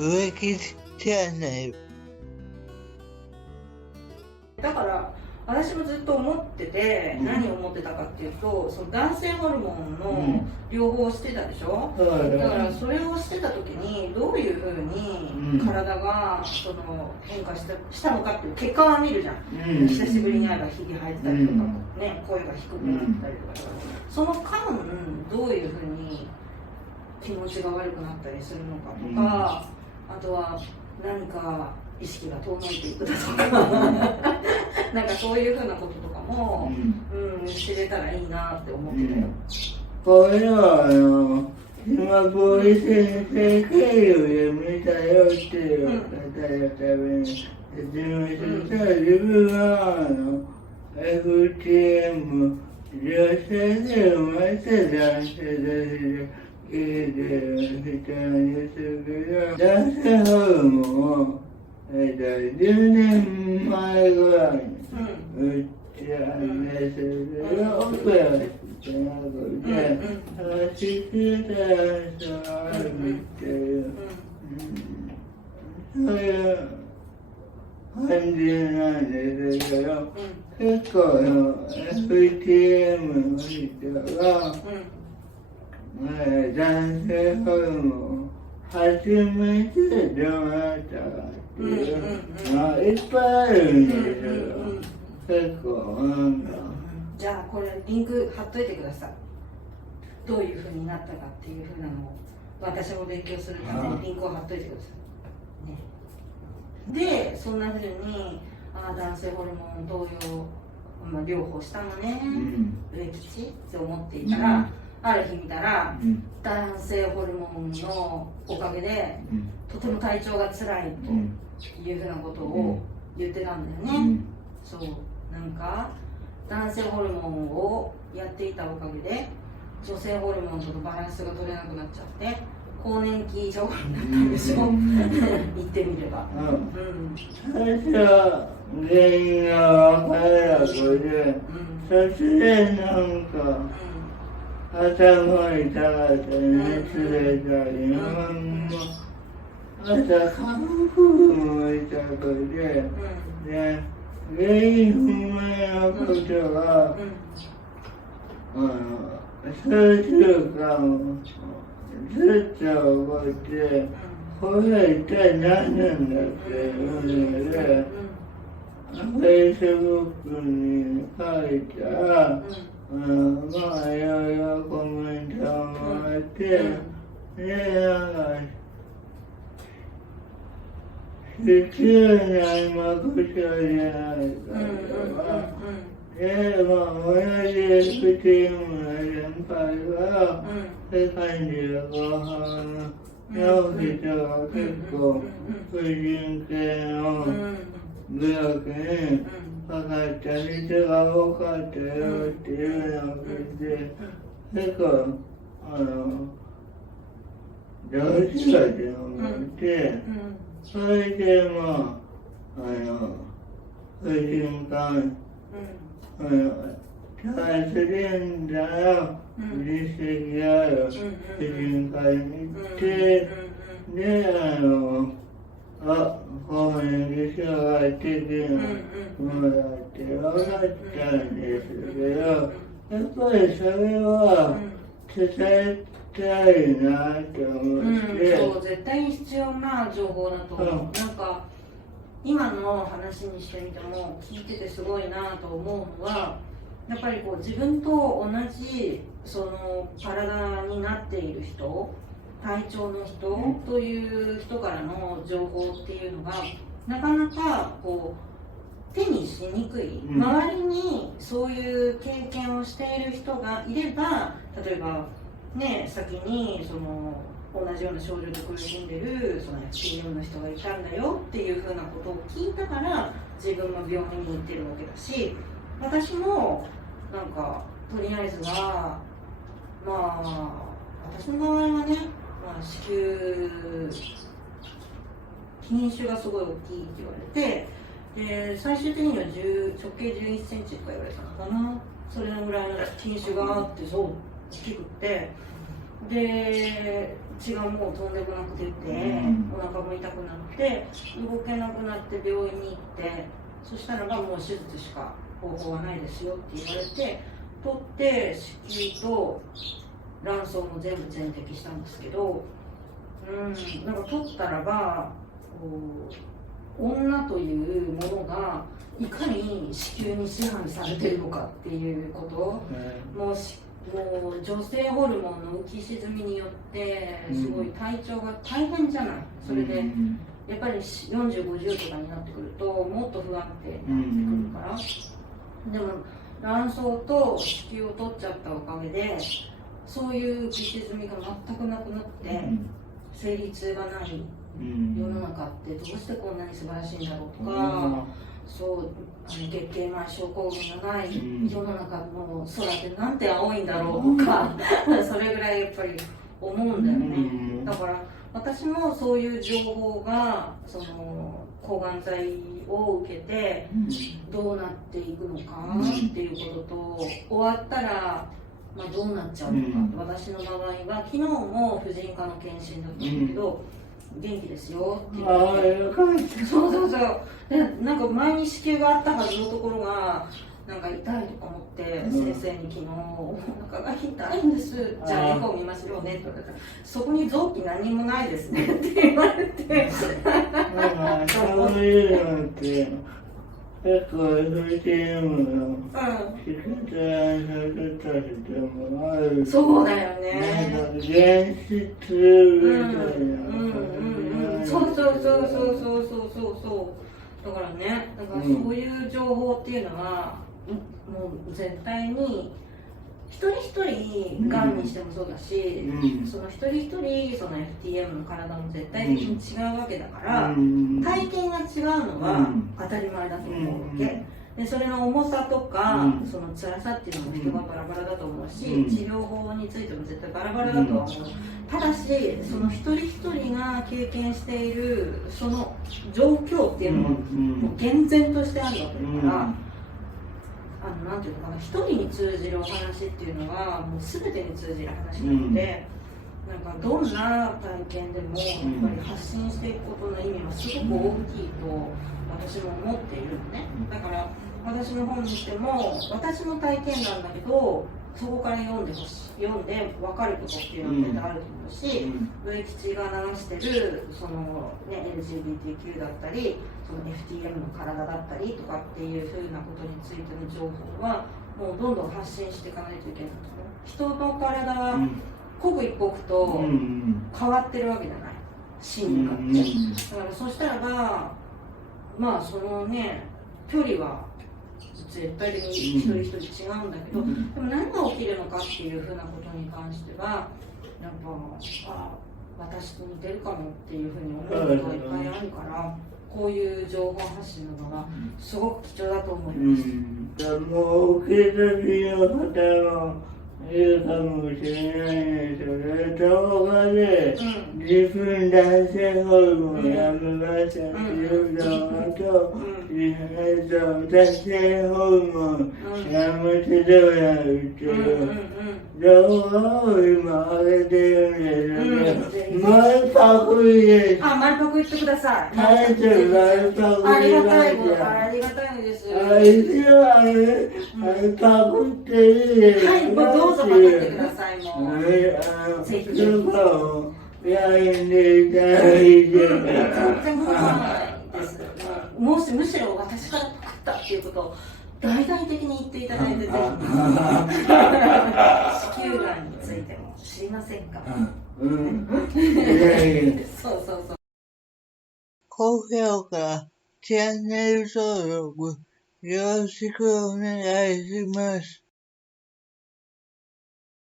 植木じゃない。だから私もずっと思ってて、何を思ってたかっていうと、その男性ホルモンの療法をしてたでしょ、だからそれをしてた時にどういうふうに体がその変化したのかっていう結果は見るじゃん、久しぶりに会えばひげ生えてたりとか、ね、声が低くなったりとか、その間どういうふうに気持ちが悪くなったりするのかとか、あとは何か意識が遠のいていくだとかなんかそういうふうなこととかも、知れたらいいなって思ってたよ。これは今森先生経由で見たよっていう方々に説明したら、自分はFTM 女性で生まれて男性で生きてる人なんですけど、男性ホルモンを10年前ぐらいに打ってあるんですけど、僕らはしてなくて、話聞いたらそうあるっていう、そういう感じなんですけど、結構FTM の人が、男性ホルモン初めてどうなったかっていうのはいっぱいあるんですけど、結構なんか。じゃあこれリンク貼っといてください。どういうふうになったかっていうふうなのを私も勉強するためにリンクを貼っといてください、ね、でそんなふうに男性ホルモン同様、療法したのね、植吉って思っていたら、ある日見たら、男性ホルモンのおかげで、とても体調が辛いというふうなことを言ってたんだよね、そうなんか男性ホルモンをやっていたおかげで女性ホルモンとのバランスが取れなくなっちゃって更年期症になったんでしょ言ってみれば、最初は原因が分からなくて、突然なんか頭痛かったり熱出たり、朝下腹部も痛くて、で原因不明のことが数週間ずっと起こって、これ一体何なんだっていうので、Facebook に書いたら、いろいろコメントもらって、で、なんか、必要な誠じゃないかとか、で、同じ FTM の先輩が、世界でご飯の人が結構、婦人系の病気にかかった人が多かったよっていうのを聞いて、結構、どうしようって思って、それで婦人科トランスジェンダーの実績がある婦人科に行って、で、更年期障害的なものだって分かったんですけど、やっぱりそれは伝えたいなと思って、そう絶対に必要な情報だと思う、なんか今の話にしてみても聞いててすごいなと思うのは、やっぱりこう自分と同じその体になっている人、体調の人という人からの情報っていうのがなかなかこう手にしにくい、周りにそういう経験をしている人がいれば、例えばね、先にその同じような症状で苦しんでるその FTM の人がいたんだよっていうふうなことを聞いたから自分も病院に行ってるわけだし、私もなんかとりあえずは私の場合はね、子宮筋腫がすごい大きいって言われて、で最終的には直径11センチとか言われたのかな、それのぐらいの筋腫があって、そう大きくって、で血がもうとんでもなく出て、お腹かも痛くなって動けなくなって病院に行って、そしたらばもう手術しか方法はないですよって言われて、取って子宮と卵巣も全部全摘したんですけど、なんか取ったらば女というものがいかに子宮に支配されてるのかっていうこと、もう女性ホルモンの浮き沈みによってすごい体調が大変じゃない。それでやっぱり40、50とかになってくるともっと不安定になってくるから、でも卵巣と子宮を取っちゃったおかげでそういう浮き沈みが全くなくなって、生理痛がない世の中ってどうしてこんなに素晴らしいんだろうとか、月経前症候群がない世の中の空ってなんて青いんだろうとかそれぐらいやっぱり思うんだよね。だから私もそういう情報がその抗がん剤を受けてどうなっていくのかっていうことと、終わったらどうなっちゃうのか、私の場合は昨日も婦人科の検診だったんだけど、元気ですよって言われて、そうで、なんか前に子宮があったはずのところがなんか痛いとか思って、先生に昨日お腹が痛いんです、じゃあエコー見ますよねって言われたら、そこに臓器何もないですねって言われてそういうのって結構FTM の仕方されてもある。そうだよね。なんか現実みたいな。そうだからね、だからそういう情報っていうのは、もう絶対に一人一人がんにしてもそうだし、その一人一人その FTM の体も絶対的に違うわけだから、体験が違うのは当たり前だと思うわけ。でそれの重さとか、その辛さっていうのも人がバラバラだと思うし、治療法についても絶対バラバラだとは思う。ただしその一人一人が経験しているその状況っていうのも厳然としてあるわけだから、なんていうのかな、一人に通じるお話っていうのはもう全てに通じる話なので、なんかどんな体験でもやっぱり発信していくことの意味はすごく大きいと私も思っているのね。だから私の本にしても私の体験なんだけど、そこから読んで分かることっていうのは絶対あると思うし、上吉が流してるその、ね、LGBTQ だったりその FTM の体だったりとかっていうふうなことについての情報はもうどんどん発信していかないといけないと思う。人の体は刻一刻と変わってるわけじゃない、心理がって。だからそしたらばそのね距離は絶対的に一人一人違うんだけど、でも何が起きるのかっていうふうなことに関してはやっぱ私と似てるかもっていうふうに思うことがいっぱいあるから、こういう情報発信の場がすごく貴重だと思います。もう受け取りの方もいるかもしれないんですけど、動画で自分男性ホルモンやめましたっていう動画と、男性ホルモンやめてどうなるっていう動画を今上げてるんですけど、丸パクリです。丸パク言ってください。タイトル丸パクリ。ありがたいです。一応パクっていいです。はい、どうぞパクってください。もうぜひ。やんでいただいて。全然構わないです。むしろ私からパクったっていうことを大々的に言っていただいて、ぜひ子宮がんについても知りませんか？そう。高評価、チャンネル登録よろしくお願いします。